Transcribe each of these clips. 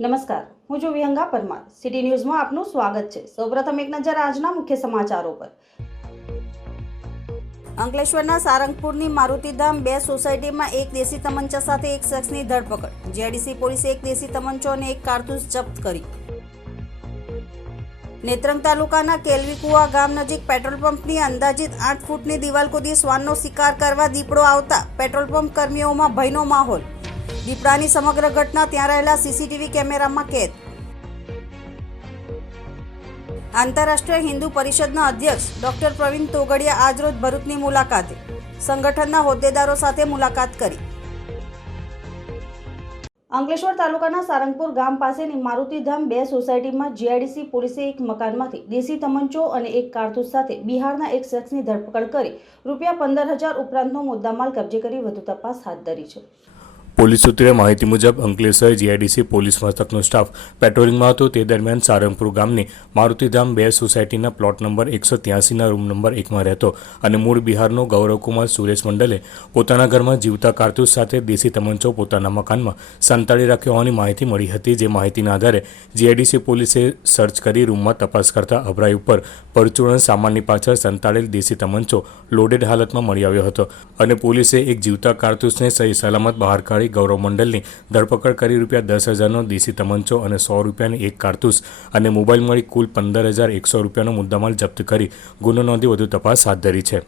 નમસ્કાર, હું છું વિહંગા પરમાર. સિટી ન્યૂઝમાં આપનું સ્વાગત છે. સૌપ્રથમ એક નજર આજના મુખ્ય સમાચારો પર. અંકલેશ્વરના સારંગપુરની મારુતિધામ 2 સોસાયટીમાં એક દેશી તમંચા સાથે એક શખ્સની ધરપકડ. જીઆઈડીસી પોલીસે એક દેશી તમંચો અને એક કારતૂસ જપ્ત કરી. નેત્રંગ તાલુકાના કેલવીકુવા ગામ નજીક પેટ્રોલ પંપની અંદાજિત 8 ફૂટની દિવાલ કૂદી શ્વાનનો શિકાર કરવા દીપડો આવતા પેટ્રોલ પંપ કર્મીઓમાં ભયનો માહોલ. દીપડાની સમગ્ર ઘટના ત્યાં રહેલા સીસીટીવી કેમેરામાં કેદ. આંતરરાષ્ટ્રીય હિન્દુ પરિષદના અધ્યક્ષ ડોક્ટર પ્રવીણ તોગડિયા આજરોજ ભરૂચની મુલાકાતે સંગઠનના હોદ્દેદારો સાથે મુલાકાત કરી. અંકલેશ્વર તાલુકાના સારંગપુર ગામ પાસેની મારુતિધામ 2 સોસાયટીમાં જીઆઈડીસી પોલીસે એક મકાનમાંથી દેશી તમંચો અને એક કારતૂસ સાથે બિહારના એક શખ્સની ધરપકડ કરી ₹15,000 ઉપરાંતનો મુદ્દામાલ કબજે કરી વધુ તપાસ હાથ ધરી છે. પોલીસ સૂત્રે માહિતી મુજબ અંકલેશ્વર જીઆઈડીસી પોલીસ મથકનો સ્ટાફ પેટ્રોલિંગમાં હતો. તે દરમિયાન સારંગપુર ગામની મારુતિધામ 2 સોસાયટીના પ્લોટ નંબર 183ના રૂમ નંબર 1માં રહેતો અને મૂળ બિહારનો ગૌરવકુમાર સુરેશ મંડલે પોતાના ઘરમાં જીવતા કારતૂસ સાથે દેશી તમંચો પોતાના મકાનમાં સંતાડી રાખ્યો હોવાની માહિતી મળી હતી. જે માહિતીના આધારે જીઆઈડીસી પોલીસે સર્ચ કરી રૂમમાં તપાસ કરતા અભરાઈ ઉપર પરચુરણ સામાનની પાછળ સંતાડેલ દેશી તમંચો લોડેડ હાલતમાં મળી આવ્યો હતો અને પોલીસે એક જીવતા કારતૂસને સહી સલામત બહાર કાઢી ગૌરવ મંડલની ધરપકડ કરી ₹10,000નો દેશી તમંચો અને ₹100ની એક કારતૂસ અને મોબાઈલ મળી કુલ ₹15,100નો મુદ્દામાલ જપ્ત કરી ગુનો નોંધી વધુ તપાસ હાથ ધરી છે.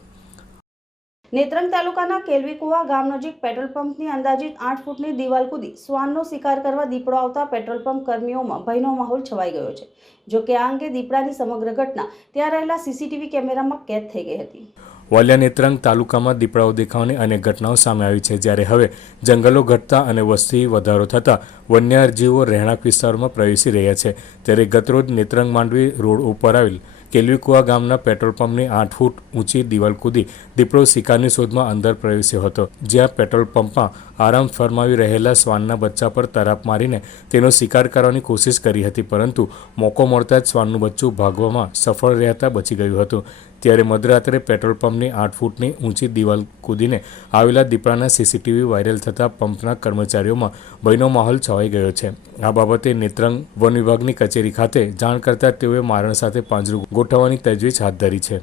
નેત્રંગ તાલુકાના કેલવીકુવા ગામ નજીક પેટ્રોલ પંપની અંદાજિત 8 ફૂટની દિવાલ કૂદી શ્વાનનો શિકાર કરવા દીપડો આવતા પેટ્રોલ પંપ કર્મીઓમાં ભયનો માહોલ છવાઈ ગયો છે. જો કે આ અંગે દીપડાની સમગ્ર ઘટના ત્યાં રહેલા સીસીટીવી કેમેરામાં કેદ થઈ ગઈ હતી. વાલિયા નેત્રંગ તાલુકામાં દીપડાઓ દેખાવાની અનેક ઘટનાઓ સામે આવી છે. જ્યારે હવે જંગલો ઘટતા અને વસ્તી વધારો થતાં વન્યજીવો રહેણાંક વિસ્તારોમાં પ્રવેશી રહ્યા છે. ત્યારે ગતરોજ નેત્રંગ માંડવી રોડ ઉપર આવેલ કેલવીકુવા ગામના પેટ્રોલ પંપની 8 ફૂટ ઊંચી દિવાલ કૂદી દીપડો શિકારની શોધમાં અંદર પ્રવેશ્યો હતો. જ્યાં પેટ્રોલ પંપમાં આરામ ફરમાવી રહેલા શ્વાનના બચ્ચા પર તરાપ મારીને તેનો શિકાર કરવાની કોશિશ કરી હતી, પરંતુ મોકો મળતા જ શ્વાનનું બચ્ચું ભાગવામાં સફળ રહેતા બચી ગયું હતું. ત્યારે મધરાત્રે પેટ્રોલ પંપની 8 ફૂટની ઊંચી દિવાલ કૂદીને આવેલા દીપડાના સીસીટીવી વાયરલ થતાં પંપના કર્મચારીઓમાં ભયનો માહોલ છવાઈ ગયો છે. આ બાબતે નેત્રંગ વન વિભાગની કચેરી ખાતે જાણ કરતા તેઓએ મારણ સાથે પાંજરું ગોઠવવાની તજવીજ હાથ ધરી છે.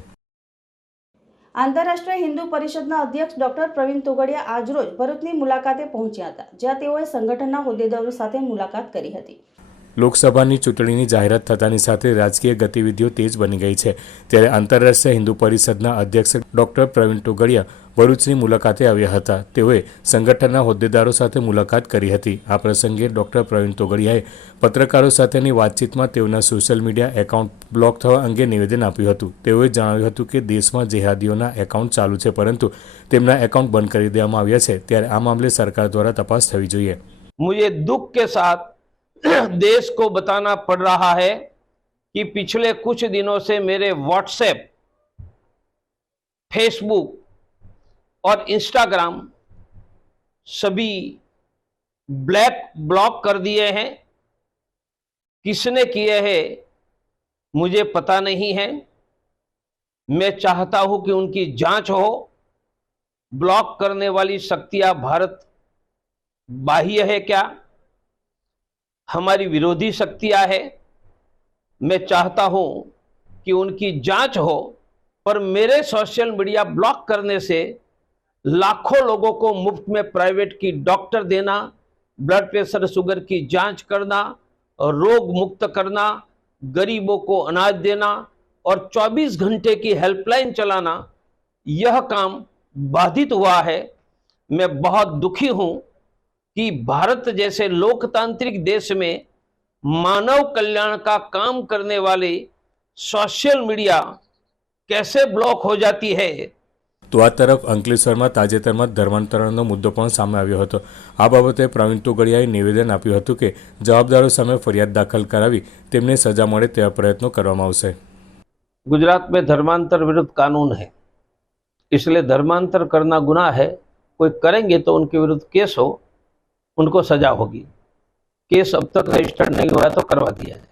આંતરરાષ્ટ્રીય હિન્દુ પરિષદના અધ્યક્ષ ડોક્ટર પ્રવીણ તોગડિયા આજરોજ ભરૂચની મુલાકાતે પહોંચ્યા હતા, જ્યાં તેઓએ સંગઠનના હોદ્દેદારો સાથે મુલાકાત કરી હતી. લોકસભાની ચૂંટણીની જાહેરાત થતાની સાથે રાજકીય ગતિવિધિઓ તેજ બની ગઈ છે. ત્યારે આંતરરાષ્ટ્રીય હિન્દુ પરિષદના અધ્યક્ષ ડોક્ટર પ્રવીણ તોગડિયા ભરૂચની મુલાકાતે આવ્યા હતા. તેઓએ સંગઠનના હોદ્દેદારો સાથે મુલાકાત કરી હતી. આ પ્રસંગે ડોક્ટર પ્રવીણ તોગડિયાએ પત્રકારો સાથેની વાતચીતમાં તેઓના સોશિયલ મીડિયા એકાઉન્ટ બ્લોક થવા અંગે નિવેદન આપ્યું હતું. તેઓએ જણાવ્યું હતું કે દેશમાં જેહાદીઓના એકાઉન્ટ ચાલુ છે, પરંતુ તેમના એકાઉન્ટ બંધ કરી દેવામાં આવ્યા છે. ત્યારે આ મામલે સરકાર દ્વારા તપાસ થવી જોઈએ. मुझे दुख के साथ देश को बताना पड़ रहा है कि पिछले कुछ दिनों से मेरे व्हाट्सएप, फेसबुक और इंस्टाग्राम सभी ब्लॉक कर दिए हैं. किसने किए हैं मुझे पता नहीं है. मैं चाहता हूं कि उनकी जांच हो. ब्लॉक करने वाली शक्तियां भारत बाह्य है क्या, हमारी विरोधी शक्तियां है. मैं चाहता हूं कि उनकी जांच हो. पर मेरे सोशल मीडिया ब्लॉक करने से लाखों लोगों को मुफ्त में प्राइवेट की डॉक्टर देना, ब्लड प्रेशर शुगर की जांच करना, रोग मुक्त करना, गरीबों को अनाज देना और 24 घंटे की हेल्पलाइन चलाना, यह काम बाधित हुआ है. मैं बहुत दुखी हूं कि भारत जैसे लोकतांत्रिक देश में मानव कल्याण का काम करने वाले सोशल मीडिया कैसे ब्लॉक हो जाती है. તો આ તરફ અંકલેશ્વરમાં તાજેતરમાં ધર્માંતરણનો મુદ્દો પણ સામે આવ્યો હતો. આ બાબતે પ્રવીણ તોગડિયાએ નિવેદન આપ્યું હતું કે જવાબદારો સામે ફરિયાદ દાખલ કરાવી તેમને સજા મળે તેવા પ્રયત્નો કરવામાં આવશે. गुजरात में धर्मांतर विरुद्ध कानून है, इसलिए धर्मांतर करना गुनाह है. कोई करेंगे तो उनके विरुद्ध केस हो, उनको सजा होगी. केस अब तक रजिस्टर्ड नहीं हुआ तो करवा दिया जाए.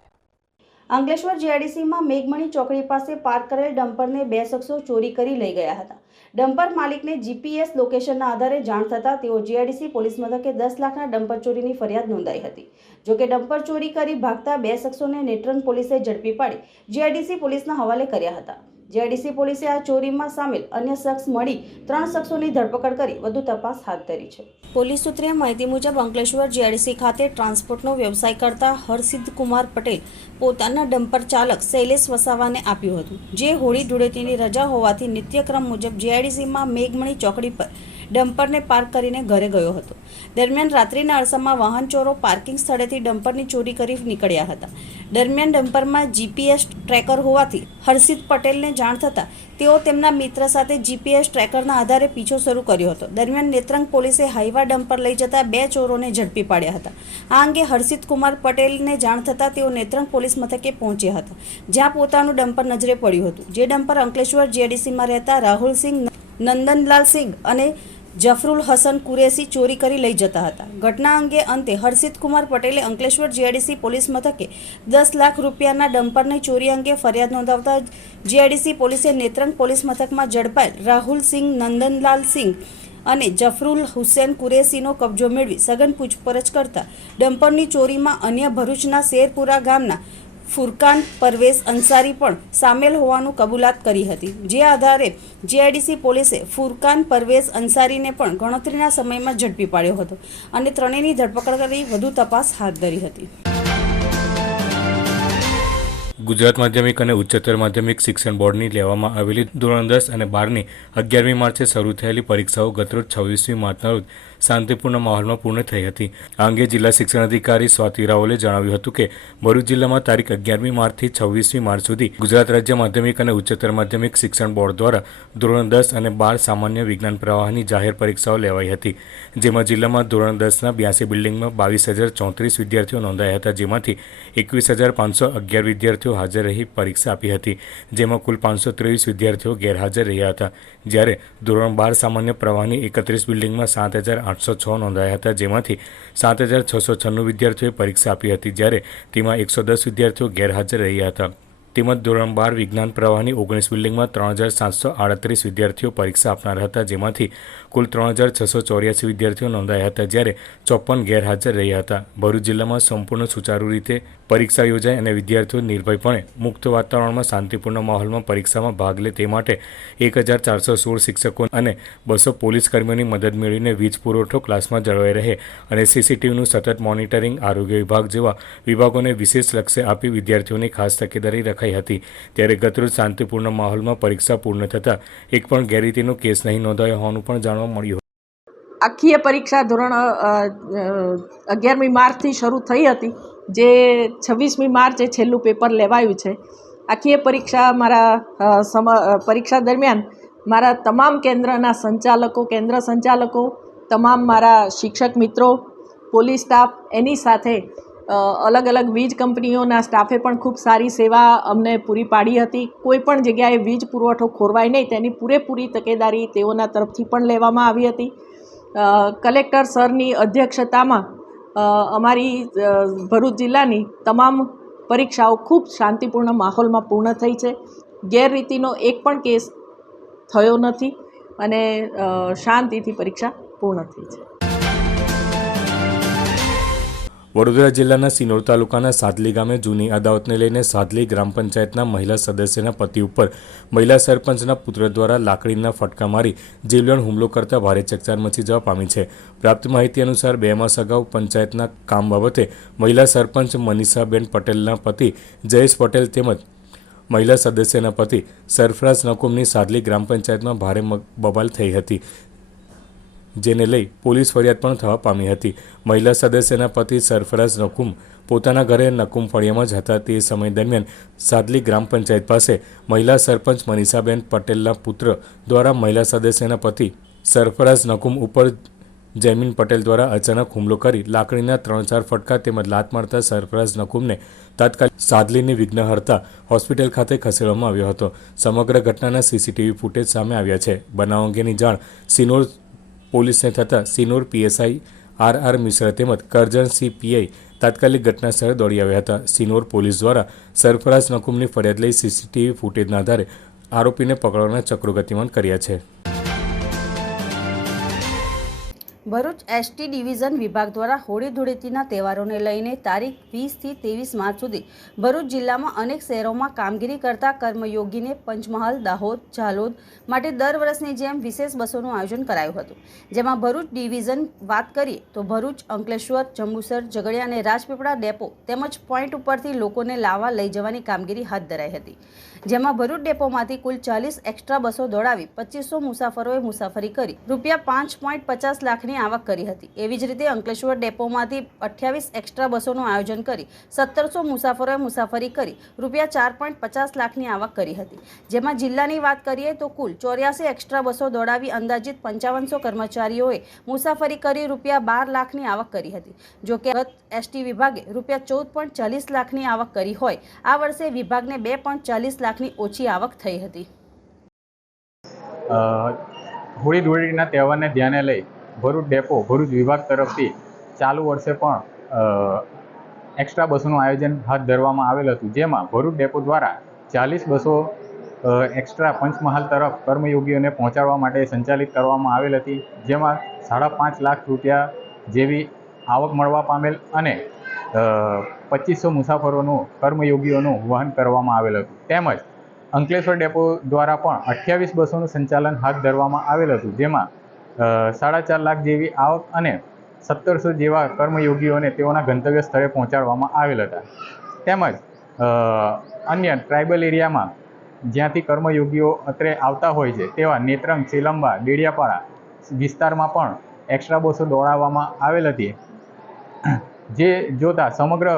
અંકલેશ્વર જીઆઈડીસીમાં મેઘમણી ચોકડી પાસે પાર્ક કરેલ ડમ્પરને બે શખ્સો ચોરી કરી લઈ ગયા હતા. ડમ્પર માલિકને જીપીએસ લોકેશનના આધારે જાણ થતાં તેઓ જીઆઈડીસી પોલીસ મથકે 10 લાખના ડમ્પર ચોરીની ફરિયાદ નોંધાઈ હતી. જોકે ડમ્પર ચોરી કરી ભાગતા બે શખ્સોને નેત્રંગ પોલીસે ઝડપી પાડી જીઆઈડીસી પોલીસના હવાલે કર્યા હતા. જીઆઈડીસી પોલીસે આ ચોરીમાં સામેલ અન્ય શખ્સ મળી 3 શખ્સોની ધરપકડ કરી વધુ તપાસ હાથ ધરી છે. પોલીસ સૂત્રે માહિતી મુજબ અંકલેશ્વર જીઆઈડીસી ખાતે ટ્રાન્સપોર્ટનો વ્યવસાય કરતા હરસિદ્ધ કુમાર પટેલ પોતાના ડમ્પર ચાલક શૈલેષ વસાવાને આપ્યું હતું, જે હોળી ધૂળેટીની રજા હોવાથી નિત્યક્રમ મુજબ જીઆઈડીસીમાં મેઘમણી ચોકડી પર ડમ્પરને પાર્ક કરીને ઘરે ગયો હતો. દરમિયાન રાત્રિના અરસામાં વાહન ચોરો પાર્કિંગ સ્થળેથી ડમ્પરની ચોરી કરી નીકળ્યા હતા. દરમિયાન ડમ્પરમાં જીપીએસ ટ્રેકર હોવાથી હર્ષિત પટેલને જાણ થતાં તેઓ તેમના મિત્ર સાથે જીપીએસ ટ્રેકરના આધારે પીછો શરૂ કર્યો હતો. દરમિયાન નેત્રંગ પોલીસે હાઈવા ડમ્પર લઈ જતા બે ચોરોને ઝડપી પાડ્યા હતા. આ અંગે હર્ષિત કુમાર પટેલને જાણ થતાં તેઓ નેત્રંગ પોલીસ મથકે પહોંચ્યા હતા, જ્યાં પોતાનું ડમ્પર નજરે પડ્યું હતું. જે ડમ્પર અંકલેશ્વર જીઆઈડીસીમાં રહેતા રાહુલ સિંહ, નંદનલાલ સિંહ અને જફરુલ હસન કુરેશી ચોરી કરી લઈ જતા હતા. ઘટના અંગે અંતે હર્ષિત કુમાર પટેલે અંકલેશ્વર જીઆઈડીસી પોલીસ મથકે 10 લાખ રૂપિયાના ડમ્પરની ચોરી અંગે ફરિયાદ નોંધાવતા જીઆઈડીસી પોલીસે નેત્રંગ પોલીસ મથકમાં ઝડપાયેલ રાહુલ સિંહ, નંદનલાલ સિંહ અને જફરુલ હુસેન કુરેશીનો કબજો મેળવી સઘન પૂછપરછ કરતા ડમ્પરની ચોરીમાં અન્ય ભરૂચના શેરપુરા ગામના ફુરકાન પરવેઝ અંસારી પણ સામેલ હોવાનું કબૂલાત કરી હતી. જે આધારે જીઆઈડીસી પોલીસે ફુરકાન પરવેઝ અંસારીને પણ ગણતરીના સમયમાં ઝડપી પાડ્યો હતો અને ત્રણેયની ધરપકડ કરી વધુ તપાસ હાથ ધરી હતી. ગુજરાત માધ્યમિક અને ઉચ્ચતર માધ્યમિક શિક્ષણ બોર્ડની લેવામાં આવેલી ધોરણ 10 અને 12ની 11મી માર્ચે શરૂ થયેલી પરીક્ષાઓ ગતરોજ 26મી માર્ચના રોજ શાંતિપૂર્ણ માહોલમાં પૂર્ણ થઈ હતી. આ અંગે જિલ્લા શિક્ષણ અધિકારી સ્વાતિ રાઓલે જણાવ્યું હતું કે ભરૂચ જિલ્લામાં તારીખ 11મી માર્ચથી 26મી માર્ચ સુધી ગુજરાત રાજ્ય માધ્યમિક અને ઉચ્ચતર માધ્યમિક શિક્ષણ બોર્ડ દ્વારા ધોરણ 10 અને 12 સામાન્ય વિજ્ઞાન પ્રવાહની જાહેર પરીક્ષાઓ લેવાઈ હતી. જેમાં જિલ્લામાં ધોરણ 10ના 82 બિલ્ડિંગમાં 22,034 વિદ્યાર્થીઓ નોંધાયા હતા, જેમાંથી 21,511 વિદ્યાર્થીઓ હાજર રહી પરીક્ષા આપી હતી. જેમાં કુલ 523 વિદ્યાર્થીઓ ગેરહાજર રહ્યા હતા. જ્યારે ધોરણ 12 સામાન્ય પ્રવાહની 31 બિલ્ડિંગમાં 7,806 નોંધાયા હતા, જેમાંથી 7,696 વિદ્યાર્થીઓએ પરીક્ષા આપી હતી, જ્યારે તેમાં 110 વિદ્યાર્થીઓ ગેરહાજર રહ્યા હતા. તેમજ ધોરણ 12 વિજ્ઞાન પ્રવાહની 19 બિલ્ડિંગમાં 3,738 વિદ્યાર્થીઓ પરીક્ષા આપનાર હતા, જેમાંથી કુલ 3,684 વિદ્યાર્થીઓ નોંધાયા હતા, જ્યારે 54 ગેરહાજર રહ્યા હતા. ભરૂચ જિલ્લામાં સંપૂર્ણ સુચારુ રીતે પરીક્ષા યોજાય અને વિદ્યાર્થીઓ નિર્ભયપણે મુક્ત વાતાવરણમાં શાંતિપૂર્ણ માહોલમાં પરીક્ષામાં ભાગ લે તે માટે 1,416 શિક્ષકો અને 200 પોલીસ કર્મીઓની મદદ મેળવીને વીજ પુરવઠો ક્લાસમાં જળવાઈ રહે અને સીસીટીવીનું સતત મોનિટરિંગ, આરોગ્ય વિભાગ જેવા વિભાગોને વિશેષ લક્ષ્ય આપી વિદ્યાર્થીઓની ખાસ તકેદારી રખાઈ હતી. ત્યારે ગતરોજ શાંતિપૂર્ણ માહોલમાં પરીક્ષા પૂર્ણ થતાં એક પણ ગેરરીતિનો કેસ નહીં નોંધાયો હોવાનું પણ જાણવા મળ્યું. આખીય પરીક્ષા ધોરણ 11મી માર્ચથી શરૂ થઈ હતી, જે 26મી માર્ચે છેલ્લું પેપર લેવાયું છે. આખીય પરીક્ષા પરીક્ષા દરમિયાન મારા તમામ કેન્દ્રના સંચાલકો, કેન્દ્ર સંચાલકો, તમામ મારા શિક્ષક મિત્રો, પોલીસ સ્ટાફ, એની સાથે અલગ અલગ વીજ કંપનીઓના સ્ટાફે પણ ખૂબ સારી સેવા અમને પૂરી પાડી હતી. કોઈ પણ જગ્યાએ વીજ પુરવઠો ખોરવાય નહીં તેની પૂરેપૂરી તકેદારી તેઓના તરફથી પણ લેવામાં આવી હતી. કલેક્ટર સરની અધ્યક્ષતામાં અમારી ભરૂચ જિલ્લાની તમામ પરીક્ષાઓ ખૂબ શાંતિપૂર્ણ માહોલમાં પૂર્ણ થઈ છે. ગેરરીતિનો એક પણ કેસ થયો નથી અને શાંતિથી પરીક્ષા પૂર્ણ થઈ છે. વડોદરા જિલ્લાના સિનોર તાલુકાના સાદલી ગામે જૂની અદાવતને લઈને સાદલી ગ્રામ પંચાયતના મહિલા સદસ્યના પતિ ઉપર મહિલા સરપંચના પુત્ર દ્વારા લાકડીના ફટકા મારી જીવલેણ હુમલો કરતા ભારે ચકચાર મચી જવા પામી છે. પ્રાપ્ત માહિતી અનુસાર 2 માસ અગાઉ પંચાયતના કામ બાબતે મહિલા સરપંચ મનીષાબેન પટેલના પતિ જયેશ પટેલ તેમજ મહિલા સદસ્યના પતિ સરફરાઝ નકુમની સાદલી ગ્રામ પંચાયતમાં ભારે બબાલ થઈ હતી, જેને લઈ પોલીસ ફરિયાદ પણ થવા પામી હતી. મહિલા સદસ્યના પતિ સરફરાઝ નકુમ પોતાના ઘરે નકુમ ફળિયામાં જ હતા. તે સમય દરમિયાન સાદલી ગ્રામ પંચાયત પાસે મહિલા સરપંચ મનીષાબેન પટેલના પુત્ર દ્વારા મહિલા સદસ્યના પતિ સરફરાઝ નકુમ ઉપર જયમીન પટેલ દ્વારા અચાનક હુમલો કરી લાકડીના 3-4 ફટકા તેમજ લાત મારતા સરફરાઝ નકુમને તાત્કાલિક સાદલીની વિઘ્નહર્તા હોસ્પિટલ ખાતે ખસેડવામાં આવ્યો હતો. સમગ્ર ઘટનાના સીસીટીવી ફૂટેજ સામે આવ્યા છે. બનાવ અંગેની જાણ સિનોર પોલીસને થતાં સિનોર પીએસઆઈ આર મિશ્રા તેમજ કરજણ સીપીઆઈ તાત્કાલિક ઘટના સ્થળે દોડી આવ્યા હતા. સિનોર પોલીસ દ્વારા સરફરાઝ નકુમની ફરિયાદ લઈ સીસીટીવી ફૂટેજના આધારે આરોપીને પકડવાના ચક્રો ગતિમાન કર્યા છે. ભરૂચ એસટી ડિવિઝન વિભાગ દ્વારા હોળી ધૂળેટીના તહેવારોને લઈને તારીખ 20 થી 23 માર્ચ સુધી ભરૂચ જિલ્લામાં અનેક શહેરોમાં કામગીરી કરતા કર્મયોગીને પંચમહાલ, દાહોદ, ઝાલોદ માટે દર વર્ષની જેમ વિશેષ બસોનું આયોજન કરાયું હતું. જેમાં ભરૂચ ડિવિઝન વાત કરીએ તો ભરૂચ, અંકલેશ્વર, જંબુસર, ઝઘડિયા અને રાજપીપળા ડેપો તેમજ પોઈન્ટ ઉપરથી લોકોને લાવવા લઈ જવાની કામગીરી હાથ ધરાઈ હતી. જેમાં ભરૂચ ડેપોમાંથી કુલ 40 એક્સ્ટ્રા બસો દોડાવી 2500 મુસાફરોએ મુસાફરી કરી ₹5.50 લાખની આવક કરી હતી. એવી જ રીતે અંકલેશ્વર ડેપોમાંથી 28 એક્સ્ટ્રા બસોનું આયોજન કરી 1700 મુસાફરોએ મુસાફરી કરી ₹4.50 લાખની આવક કરી હતી. જેમાં જિલ્લાની વાત કરીએ તો કુલ 84 એક્સ્ટ્રા બસો દોડાવી અંદાજિત 5500 કર્મચારીઓએ મુસાફરી કરી ₹12 લાખની આવક કરી હતી. જો કે એસટી વિભાગે ₹14.40 લાખની આવક કરી હોય આ વર્ષે વિભાગને 2.40 લાખની ઓછી આવક થઈ હતી. હોળી ધૂળેટીના તહેવારને ધ્યાને લઈ ભરૂચ ડેપો ભરૂચ વિભાગ તરફથી ચાલુ વર્ષે પણ એક્સ્ટ્રા બસોનું આયોજન હાથ ધરવામાં આવેલ હતું. જેમાં ભરૂચ ડેપો દ્વારા 40 બસો એક્સ્ટ્રા પંચમહાલ તરફ કર્મયોગીઓને પહોંચાડવા માટે સંચાલિત કરવામાં આવેલ હતી. જેમાં ₹5.5 લાખ જેવી આવક મળવા પામેલ અને 2500 મુસાફરોનું કર્મયોગીઓનું વહન કરવામાં આવેલ હતું. તેમજ અંકલેશ્વર ડેપો દ્વારા પણ 28 બસોનું સંચાલન હાથ ધરવામાં આવેલ હતું. જેમાં 4.5 લાખ જેવી આવક અને 1700 જેવા કર્મયોગીઓને તેઓના ગંતવ્ય સ્થળે પહોંચાડવામાં આવેલ હતા. તેમજ અન્ય ટ્રાઇબલ એરિયામાં જ્યાંથી કર્મયોગીઓ અત્રે આવતા હોય છે તેવા નેત્રંગ, ચેલંબા, ડેડિયાપાડા વિસ્તારમાં પણ એક્સ્ટ્રા બસો દોડાવવામાં આવેલ હતી. જે જોતા સમગ્ર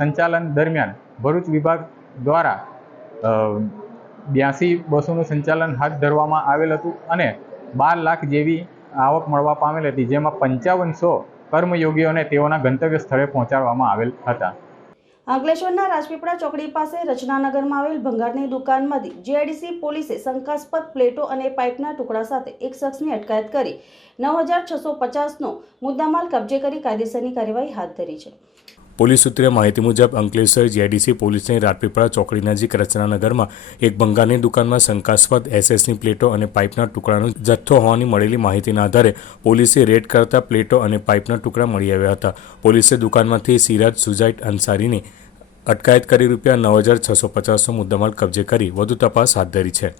સંચાલન દરમિયાન ભરૂચ વિભાગ દ્વારા 82 બસોનું સંચાલન હાથ ધરવામાં આવેલ હતું અને 12 લાખ જેવી આવક મળવા પામેલ હતી. જેમાં 5500 કર્મયોગીઓને તેઓના ગંતવ્ય સ્થળે પહોંચાડવામાં આવેલ હતા. અંકલેશ્વરના રાજપીપળા ચોકડી પાસે રચનાનગરમાં આવેલ ભંગારની દુકાનમાંથી જીઆઈડીસી પોલીસે શંકાસ્પદ પ્લેટો અને પાઇપના ટુકડા સાથે એક શખ્સની અટકાયત કરી 9650નો મુદ્દામાલ કબજે કરી કાયદેસરની કાર્યવાહી હાથ ધરી છે. પોલીસ સૂત્રે માહિતી મુજબ અંકલેશ્વર જીઆઈડીસી પોલીસની રાજપીપળા ચોકડી નજીક રચનાનગરમાં એક ભંગારની દુકાનમાં શંકાસ્પદ એસએસની પ્લેટો અને પાઇપના ટુકડાનો જથ્થો હોવાની મળેલી માહિતીના આધારે પોલીસે રેડ કરતા પ્લેટો અને પાઇપના ટુકડા મળી આવ્યા હતા. પોલીસે દુકાનમાંથી સિરાજ સુજાઇટ અંસારીની અટકાયત કરી ₹9650નો મુદ્દામાલ કબજે કરી વધુ તપાસ હાથ ધરી છે.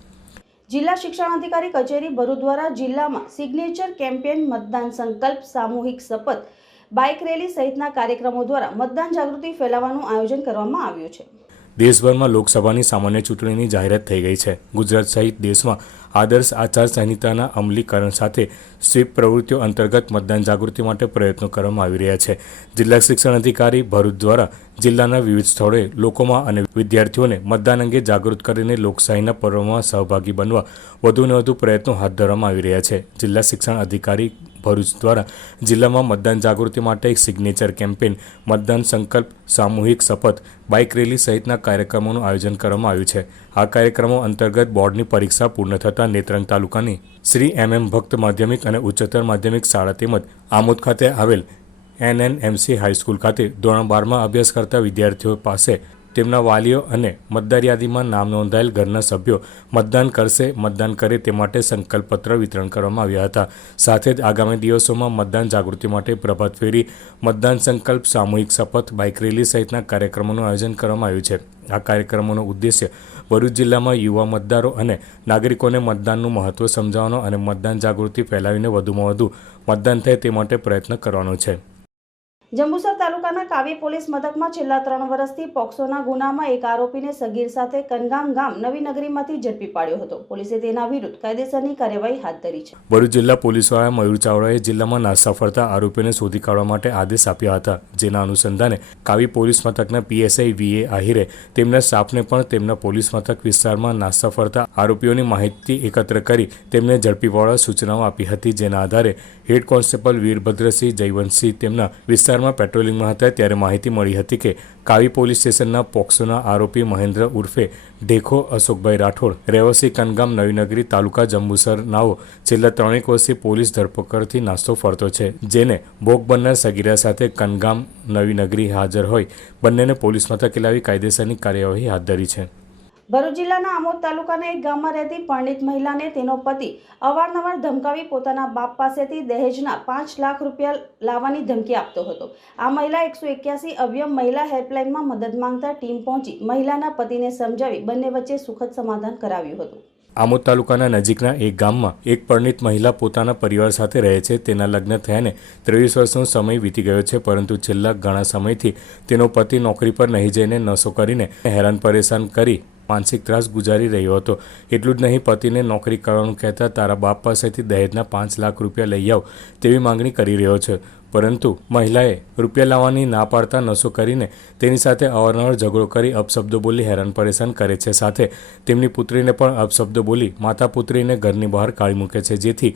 જિલ્લા શિક્ષણાધિકારી કચેરી ભરૂચ દ્વારા જિલ્લામાં સિગ્નેચર કેમ્પેન, મતદાન સંકલ્પ, સામૂહિક શપથ, બાઇક રેલી સહિતના કાર્યક્રમો દ્વારા મતદાન જાગૃતિ ફેલાવવાનું આયોજન કરવામાં આવ્યું છે. દેશભરમાં લોકસભાની સામાન્ય ચૂંટણીની જાહેરાત થઈ ગઈ છે. ગુજરાત સહિત દેશમાં આદર્શ આચાર સંહિતાના અમલીકરણ સાથે સ્વીપ પ્રવૃત્તિઓ અંતર્ગત મતદાન જાગૃતિ માટે પ્રયત્નો કરવામાં આવી રહ્યા છે. જિલ્લા શિક્ષણ અધિકારી ભરૂચ દ્વારા જિલ્લાના વિવિધ સ્થળોએ લોકોમાં અને વિદ્યાર્થીઓને મતદાન અંગે જાગૃત કરીને લોકશાહીના પર્વમાં સહભાગી બનવા વધુને વધુ પ્રયત્નો હાથ ધરવામાં આવી રહ્યા છે. જિલ્લા શિક્ષણ અધિકારી ભરૂચ દ્વારા જિલ્લામાં મતદાન જાગૃતિ માટે એક સિગ્નેચર કેમ્પેન, મતદાન સંકલ્પ, સામૂહિક શપથ, બાઇક રેલી સહિતના કાર્યક્રમોનું આયોજન કરવામાં આવ્યું છે. આ કાર્યક્રમો અંતર્ગત બોર્ડની પરીક્ષા પૂર્ણ થતાં નેત્રંગ તાલુકાની શ્રી MM ભક્ત માધ્યમિક અને ઉચ્ચતર માધ્યમિક શાળા તેમજ આમોદ ખાતે આવેલ NNMC હાઈસ્કૂલ ખાતે ધોરણ 12માં અભ્યાસ કરતા વિદ્યાર્થીઓ પાસે તેમના વાલીઓ અને મતદાર યાદીમાં નામ નોંધાયેલ ઘરના સભ્યો મતદાન કરશે, મતદાન કરે તે માટે સંકલ્પપત્ર વિતરણ કરવામાં આવ્યા હતા. સાથે જ આગામી દિવસોમાં મતદાન જાગૃતિ માટે પ્રભાત ફેરી, મતદાન સંકલ્પ, સામૂહિક શપથ, બાઇક રેલી સહિતના કાર્યક્રમોનું આયોજન કરવામાં આવ્યું છે. આ કાર્યક્રમોનો ઉદ્દેશ્ય ભરૂચ જિલ્લામાં યુવા મતદારો અને નાગરિકોને મતદાનનું મહત્ત્વ સમજાવવાનો અને મતદાન જાગૃતિ ફેલાવીને વધુમાં વધુ મતદાન થાય તે માટે પ્રયત્ન કરવાનો છે. જંબુસર તાલુકાના કાવી પોલીસ મથકમાં છેલ્લા 3 વર્ષથી પોક્સોના ગુનામાં એક આરોપીને સગીર સાથે કનગામ ગામ નવી નગરીમાંથી ઝડપી પાડ્યો હતો. પોલીસે તેના વિરુદ્ધ કાયદેસરની કાર્યવાહી હાથ ધરી છે. ભરૂચ જિલ્લા પોલીસ વડા મયુર ચાવડાએ જિલ્લામાં નાસ્તા ફરતા આરોપીને શોધી કાઢવા માટે આદેશ આપ્યા હતા. જેના અનુસંધાને કાવી પોલીસ મથકના PSI VA આહિરે તેમના સ્ટાફને પણ તેમના પોલીસ મથક વિસ્તારમાં નાસ્તા ફરતા આરોપીઓની માહિતી એકત્ર કરી તેમને ઝડપી પાડવા સૂચનાઓ આપી હતી. જેના આધારે હેડ કોન્સ્ટેબલ વીરભદ્રસિંહ જયવંતસિંહ તેમના વિસ્તારમાં વિસ્તારમાં પેટ્રોલિંગમાં હતા ત્યારે માહિતી મળી હતી કે કાવી પોલીસ સ્ટેશનના પોક્સોના આરોપી મહેન્દ્ર ઉર્ફે ઢેખો અશોકભાઈ રાઠોડ રહેવાસી કનગામ નવીનગરી તાલુકા જંબુસર નાઓ છેલ્લા 3 વર્ષથી પોલીસ ધરપકડથી નાસ્તો ફરતો છે, જેને ભોગ બનનાર સગીરા સાથે કનગામ નવીનગરી હાજર હોય બંનેને પોલીસ મથકે લાવી કાયદેસરની કાર્યવાહી હાથ ધરી છે. ભરૂચ જિલ્લાના આમોદ તાલુકાના એક ગામમાં રહેતી પરણિત મહિલાને તેનો પતિ અવારનવાર ધમકાવી પોતાના બાપ પાસેથી દહેજના 5 લાખ રૂપિયા લાવવાની ધમકી આપતો હતો. આ મહિલા 181 અભયમ મહિલા હેલ્પલાઇનમાં મદદ માંગતા ટીમ પહોંચી મહિલાના પતિને સમજાવી બંને વચ્ચે સુખદ સમાધાન કરાવ્યું હતું. આમોદ તાલુકાના નજીકના એક ગામમાં એક પરણિત મહિલા પોતાના પરિવાર સાથે રહે છે. તેના લગ્ન થયાને 23 વર્ષનો સમય વીતી ગયો છે, પરંતુ છેલ્લા ઘણા સમયથી તેનો પતિ નોકરી પર નહીં જઈને નશો કરીને હેરાન પરેશાન કરી માનસિક ત્રાસ ગુજારી રહ્યો હતો. એટલું જ નહીં, પતિને નોકરી કરવાનું કહેતા તારા બાપ પાસેથી દહેજના 5 લાખ રૂપિયા લઈ આવ તેવી માંગણી કરી રહ્યો છે, પરંતુ મહિલાએ રૂપિયા લાવવાની ના પાડતા નશો કરીને તેની સાથે અવારનવાર ઝઘડો કરી અપશબ્દો બોલી હેરાન પરેશાન કરે છે. સાથે તેમની પુત્રીને પણ અપશબ્દો બોલી માતા પુત્રીને ઘરની બહાર કાઢી મૂકે છે, જેથી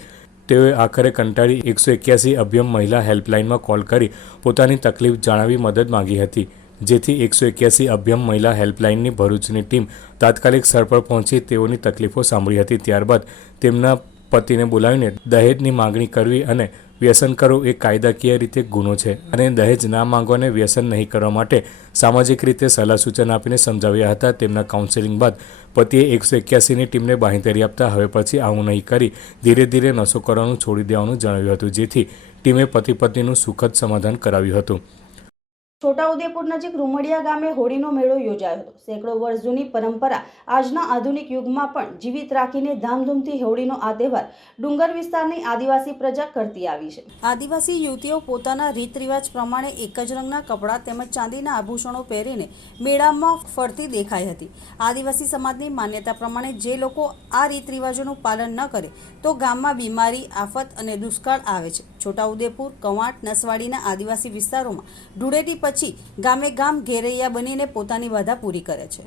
તેઓએ આખરે કંટાળી 181 અભયમ મહિલા હેલ્પલાઇનમાં કોલ કરી પોતાની તકલીફ જણાવી મદદ માંગી હતી, જેથી 181 અભયમ મહિલા હેલ્પલાઇનની ભરૂચની ટીમ તાત્કાલિક સ્થળ પર પહોંચી તેઓની તકલીફો સાંભળી હતી. ત્યારબાદ તેમના પતિને બોલાવીને દહેજની માંગણી કરવી અને વ્યસન કરવું એ કાયદાકીય રીતે ગુનો છે અને દહેજ ના માંગવાને વ્યસન નહીં કરવા માટે સામાજિક રીતે સલાહ સૂચન આપીને સમજાવ્યા હતા. તેમના કાઉન્સેલિંગ બાદ પતિએ 181ની ટીમને બાંહેધરી આપતા હવે પછી આવું નહીં કરી ધીરે ધીરે નશો કરવાનું છોડી દેવાનું જણાવ્યું હતું, જેથી ટીમે પતિ પત્નીનું સુખદ સમાધાન કરાવ્યું હતું. છોટાઉદેપુર નજીક રૂમડિયા ગામે હોળીનો મેળો યોજાયો હતો. સેંકડો વર્ષ જૂની પરંપરા આજના આધુનિક યુગમાં પણ જીવિત રાખીને ધામધૂમથી હોળીનો આ તહેવાર ડુંગર વિસ્તારની આદિવાસી પ્રજા કરતી આવી છે. આદિવાસી યુવતીઓ પોતાના રીત રિવાજ પ્રમાણે એક જ રંગના કપડાં તેમજ ચાંદીના આભૂષણો પહેરીને મેળામાં ફરતી દેખાઈ હતી. આદિવાસી સમાજની માન્યતા પ્રમાણે જે લોકો આ રીત રિવાજોનું પાલન ન કરે તો ગામમાં બીમારી, આફત અને દુષ્કાળ આવે છે. છોટાઉદેપુર, કવાંટ, નસવાડીના આદિવાસી વિસ્તારોમાં ધૂળેટી પછી ગામે ગામ ઘેરૈયા બનીને પોતાની બાધા પૂરી કરે છે.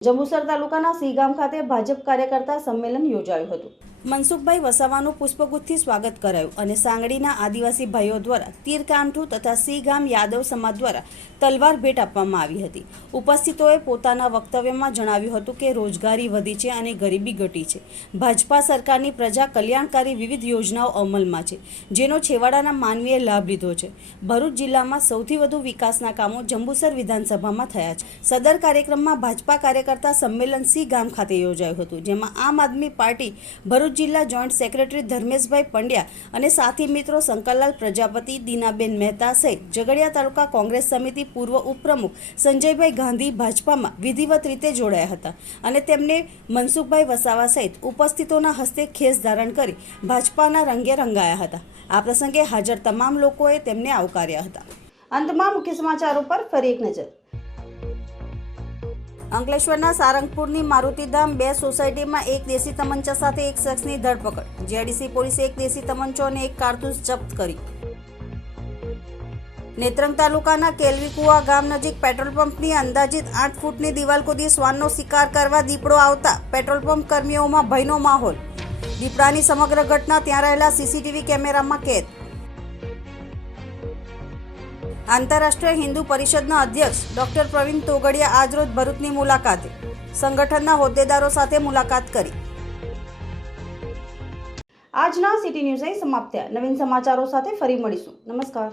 જંબુસર તાલુકાના સી ગામ ખાતે ભાજપ કાર્યકર્તા સંમેલન યોજાયું હતું. મનસુખભાઈ વસાવાનું પુષ્પગુચ્છથી સ્વાગત કરાયું અને સાંગડીના આદિવાસી ભાઈઓ દ્વારા તીરકામઠું તથા સી ગામ યાદવ સમાજ દ્વારા તલવાર ભેટ આપવામાં આવી હતી. ઉપસ્થિતોએ પોતાના વક્તવ્યમાં જણાવ્યું હતું કે રોજગારી વધી છે અને ગરીબી ઘટી છે. ભાજપા સરકારની પ્રજા કલ્યાણકારી વિવિધ યોજનાઓ અમલમાં છે, જેનો છેવાડાના માનવીએ લાભ લીધો છે. ભરૂચ જિલ્લામાં સૌથી વધુ વિકાસના કામો જંબુસર વિધાનસભામાં થયા છે. સદર કાર્યક્રમમાં ભાજપા કાર્યકર્તા સંમેલન સી ગામ ખાતે યોજાયું હતું, જેમાં આમ આદમી પાર્ટી ભરૂચ જિલ્લા જોઈન્ટ સેક્રેટરી ધર્મેશભાઈ પંડ્યા અને સાથી મિત્રો શંકરલાલ પ્રજાપતિ, દીનાબેન મહેતા સહિત ઝઘડિયા તાલુકા કોંગ્રેસ સમિતિ પૂર્વ ઉપપ્રમુખ સંજયભાઈ ગાંધી ભાજપામાં વિધિવત રીતે જોડાયા હતા અને તેમને મનસુખભાઈ વસાવા સહિત ઉપસ્થિતોના હસ્તે ખેસ ધારણ કરી ભાજપાના રંગે રંગાયા હતા. આ પ્રસંગે હાજર તમામ લોકોએ તેમને આવકાર્યા હતા. અંતમાં મુખ્ય સમાચારો પર ફરી એક નજર. અંકલેશ્વરના સારંગપુરની મારુતિધામ 2 સોસાયટીમાં એક દેશી તમંચા સાથે એક શખ્સની ધરપકડ. જેડીસી પોલીસે એક દેશી તમંચો અને એક કારતૂસ જપ્ત કરી. નેત્રંગ તાલુકાના કેલવીકુવા ગામ નજીક પેટ્રોલ પંપની અંદાજિત 8 ફૂટની દિવાલ કૂદી શ્વાનનો શિકાર કરવા દીપડો આવતા પેટ્રોલ પંપ કર્મીઓમાં ભયનો માહોલ. દીપડાની સમગ્ર ઘટના ત્યાં રહેલા સીસીટીવી કેમેરામાં કેદ. આંતરરાષ્ટ્રીય હિન્દુ પરિષદના અધ્યક્ષ ડોક્ટર પ્રવીણ તોગડિયા આજરોજ ભરૂચની મુલાકાતે સંગઠનના હોદ્દેદારો સાથે મુલાકાત કરી. આજના સિટી ન્યૂઝ અહીં સમાપ્ત થયા. નવીન સમાચારો સાથે ફરી મળીશું. નમસ્કાર.